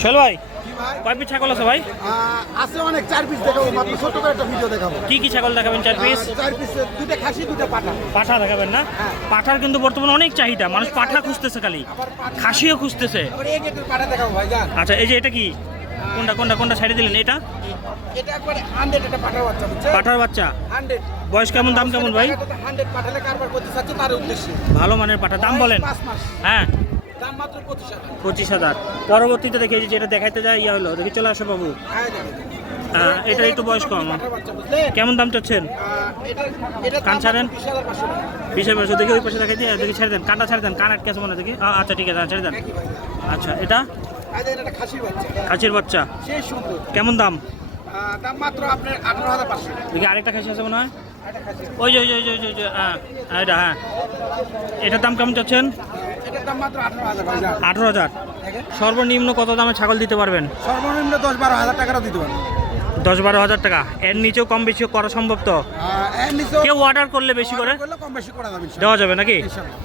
সোহেল ভাই কয় পিস ছাগল আছে ভাই? আছে অনেক, 4 পিস দেখাবো, মাত্র ছোট করে একটা ভিডিও দেখাবো। কি কি ছাগল দেখাবেন? 4 পিস? 4 পিস, দুটো খাসি, দুটো পাঠা। পাঠা দেখাবেন না? হ্যাঁ। পাঠার কিন্তু বর্তমানে অনেক চাহিদা, মানুষ পাঠা খুঁজতেছে, খালি খাসিও খুঁজতেছে। আবার এই গেটের পাঠা দেখাবো ভাইজান। আচ্ছা, এই যে এটা কি, কোনটা কোনটা কোনটা সাইডে দিলেন? এটা এটা একবারে 100 একটা পাঠার বাচ্চা, বুঝছেন? পাঠার বাচ্চা। 100 বয়স কেমন, দাম কেমন ভাই? 100 পাঠালে কারবার করতে চাচ্ছে তার উদ্দেশ্যে। ভালো মানের পাঠা, দাম বলেন। 5 মাস, হ্যাঁ, দাম মাত্র 25,000। 25,000। পরবর্তীতে দেখি এই যে যেটা দেখাইতে যায় ইয়া হলো, দেখি চলে আসো বাবু। হ্যাঁ দেখেন। এটা একটু বয়স কম। পাঠার বাচ্চা, বুঝলেন? কেমন দাম চাচ্ছেন? এটা কান ছাড়েন। 20,500 টাকা। 20,000 দেখি, ওই পাশে দেখাই দিয়ে দেখি, ছেড়ে দেন, কানটা ছেড়ে দেন, কান আটকে আছে মনে হয়, দেখি। আচ্ছা ঠিক আছে, ছেড়ে দেন। একই ভাইজান। আচ্ছা, এটা এই দেখেন, এটা খাসির বাচ্চা, খাসির বাচ্চা। সেই সুন্দর। কেমন দাম? দাম মাত্র আপনার 18,500 টাকা। দেখি আরেকটা খাসি আছে মনে হয়, এটা খাসি। ওই যে ওই যে ওই যে ওই যে হ্যাঁ, এটা হ্যাঁ। এটার দাম কেমন চাচ্ছেন? এটার দাম মাত্র 18,000 ভাইজান। 18,000। দেখেন, সর্বনিম্ন কত দামে ছাগল দিতে পারবেন? সর্বনিম্ন 10-12 হাজার টাকারও দিতে পারবেন। 10-12 হাজার টাকা। এর নিচেও কম বেশি করা সম্ভব তো? এর নিচেও কেউ অর্ডার করলে বেশি করে করলে কম বেশি করা যাবে ইনশাআল্লাহ। দেওয়া যাবে নাকি? ইনশাআল্লাহ।